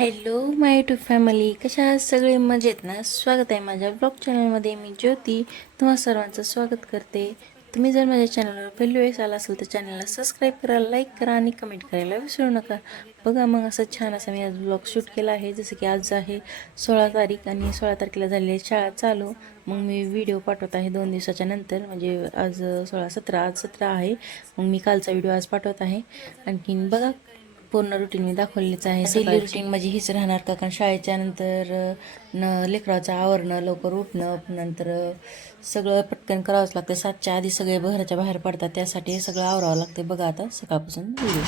Hello माय YouTube family, कशा आहात सगळे? मजेत ना? स्वागत आहे माझ्या ब्लॉग चॅनलमध्ये. मी ज्योती तुम्हा सर्वांचं स्वागत करते. तुम्ही जर माझ्या चॅनलवर पहिली वेळेस आला असेल तर चॅनलला सबस्क्राईब करा, लाईक करा आणि कमेंट करायला विसरू नका. बघा मग असं छान असा मी आज ब्लॉग शूट केला आहे. जसं की आज आहे 16 तारीख आणि 16 तारखेला झालेली शाळा चालू. मग मी व्हिडिओ पाठवत आहे 2 दिवसाच्या नंतर, म्हणजे आज 16-17, आज 17 आहे. मग मी कालचा व्हिडिओ आज पाठवत आहे. आणखीन बघा पूर्ण रुटीन मी दाखवलेलीच आहे. डेली रुटीन माझी हीच राहणार का, कारण शाळेच्या नंतर लेकराचं आवरणं, लवकर उठणं, नंतर सगळं पटकन करावंच लागतं. 7च्या आधी सगळे घराच्या बाहेर पडतात, त्यासाठी सगळं आवरावं लागतं. बघा आता सकाळपासून व्हिडिओ.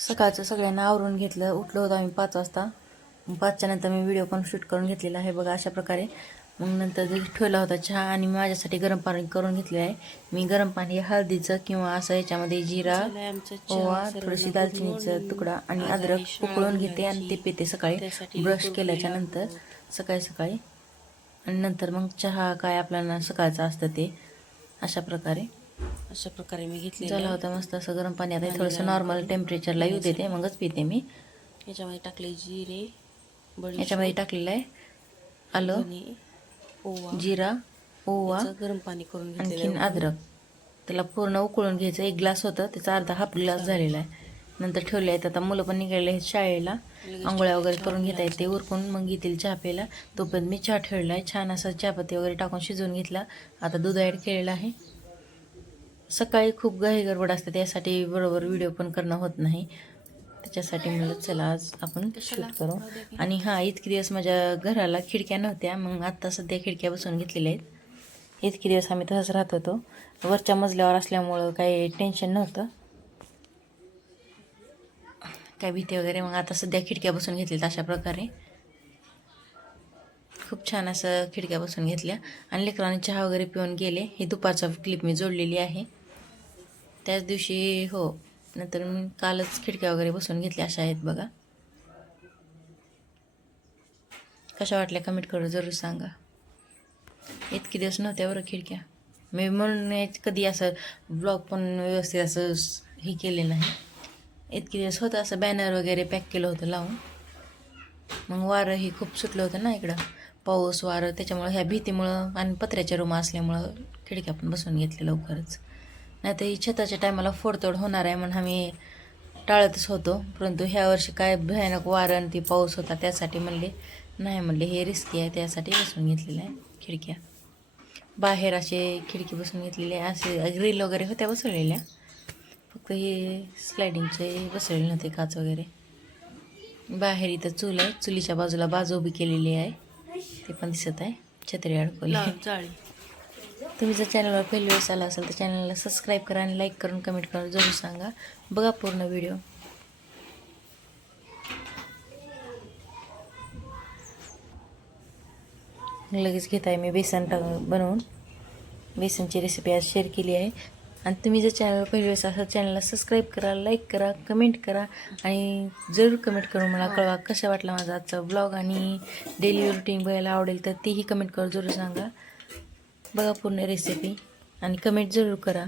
सकाळचं सगळ्यांना आवरून घेतलं. उठलो होतो आम्ही 5 वाजता. 5च्या नंतर मी व्हिडिओ पण शूट करून घेतलेला आहे. बघा अशा प्रकारे. मग नंतर ठेवला होता चहा आणि माझ्यासाठी गरम पाणी करून घेतलेलं आहे. मी गरम पाणी हळदीचं किंवा असं याच्यामध्ये जिरा, ओवा, थोडीशी दालचिनीचं तुकडा आणि अद्रक उकळून घेते आणि ते पिते सकाळी ब्रश केल्याच्या नंतर, सकाळी सकाळी. आणि नंतर मग चहा काय आपल्याला सकाळचं असतं ते. अशा प्रकारे मी घेतले. झालं होतं मस्त असं गरम पाणी. आता थोडंसं नॉर्मल टेम्परेचरला येऊ देते, मगच पिते मी. याच्यामध्ये टाकले जिरे, याच्यामध्ये टाकलेलं आहे आलं, जिरा, ओवा, गरम पाणी करून आणखीन अद्रक. त्याला पूर्ण उकळून घ्यायचं. 1 ग्लास होतं, त्याचा अर्धा हाफ ग्लास झालेला आहे. नंतर ठेवले आहेत. आता मुलं पण निघालेले आहेत शाळेला, आंघोळ्या वगैरे करून घेता येते उरकून, मग येतील चहा प्यायला. तोपर्यंत मी चहा ठेवलेला आहे. छान असा चहापत्ती वगैरे टाकून शिजवून घेतला. आता दूध ॲड केलेलं आहे. सकाळी खूप घाई गडबड असते, त्यासाठी बरोबर व्हिडिओ पण करणं होत नाही. त्याच्यासाठी म्हणलं चला आज आपण शूट करू. आणि हां, इतके दिवस माझ्या घराला खिडक्या नव्हत्या, मग आत्ता सध्या खिडक्या बसवून घेतलेल्या आहेत. इतके दिवस आम्ही तसंच राहत होतो. वरच्या मजल्यावर असल्यामुळं काही टेन्शन नव्हतं, काय भीती वगैरे. मग आता सध्या खिडक्या बसवून घेतल्यात अशा प्रकारे. खूप छान असं खिडक्या बसवून घेतल्या आणि लेकरांनी चहा वगैरे पिऊन गेले. ही दुपारचा क्लिप मी जोडलेली आहे त्याच दिवशी. हो, नंतर मी कालच खिडक्या वगैरे बसवून घेतल्या. अशा आहेत बघा. कशा वाटल्या कमेंट करून जरूर सांगा. इतके दिवस नव्हत्या बरं खिडक्या. मी म्हणून कधी असं ब्लॉग पण व्यवस्थित असं हे केले नाही. इतके दिवस होतं असं बॅनर वगैरे पॅक केलं होतं लावून. मग वारं ही खूप सुटलं होतं ना इकडं, पाऊस वारं, त्याच्यामुळं ह्या भीतीमुळं आणि पत्र्याच्या रूम असल्यामुळं खिडक्या पण बसवून घेतल्या लवकरच. नाही तर ही छताच्या टायमाला फोडतोड होणार आहे म्हणून आम्ही टाळतच होतो. परंतु ह्या वर्षी काय भयानक वारं आणि ती पाऊस होता, त्यासाठी म्हणले नाही, म्हणले हे रिस्की आहे, त्यासाठी बसवून घेतलेलं आहे खिडक्या. बाहेर असे खिडकी बसवून घेतलेली आहे. असे ग्रिल वगैरे होत्या बसवलेल्या, फक्त हे स्लायडिंगचे बसवलेले नव्हते काच वगैरे. बाहेर इथं चूल आहे, चुलीच्या बाजूला बाजू उभी केलेली आहे, ते पण दिसत आहे. छत्री अडकवली जाळी. तुम्ही जर चॅनलवर पहिली वेळेस आला असेल तर चॅनलला सबस्क्राईब करा आणि लाईक करून कमेंट करून जरूर सांगा. बघा पूर्ण व्हिडिओ. लगेच घेत आहे मी बेसन बनवून. बेसनची रेसिपी आज शेअर केली आहे. आणि तुम्ही जर चॅनलवर पहिली वेळेस असाल चॅनलला सबस्क्राईब करा, लाईक करा, कमेंट करा आणि जरूर कमेंट करून मला कळवा कशा वाटला माझा आजचा ब्लॉग. आणि डेली रुटीन बघायला आवडेल तर तेही कमेंट करून जरूर सांगा. बघा पूर्ण रेसिपी आणि कमेंट जरूर करा.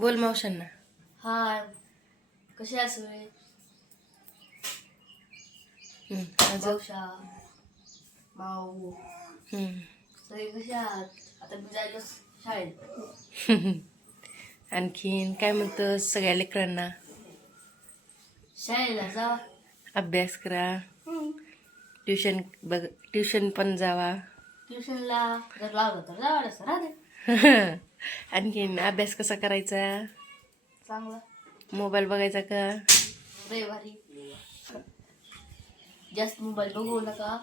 बोल मावशांना. हाय, कसे आहे सगळे? मावशा, माऊ सगळे कसे आहात? आता मी जायचं शाळेत. आणखीन काय म्हणतं सगळ्या लेकरांना? शाळेला जा, अभ्यास करा, ट्युशन पण जावा. ट्युशनला जर लावलं तर जावा, असं राहते. आणखीन अभ्यास कसा करायचा? चांगला. मोबाईल बघायचा का? रविवारी जास्त मोबाईल बघू नका.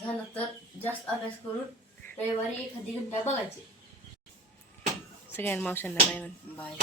झालं तर जास्त अभ्यास करून रविवारी 1 घंटा बघायचे. सगळ्यांना मावशांना बाय म्हण. बाय.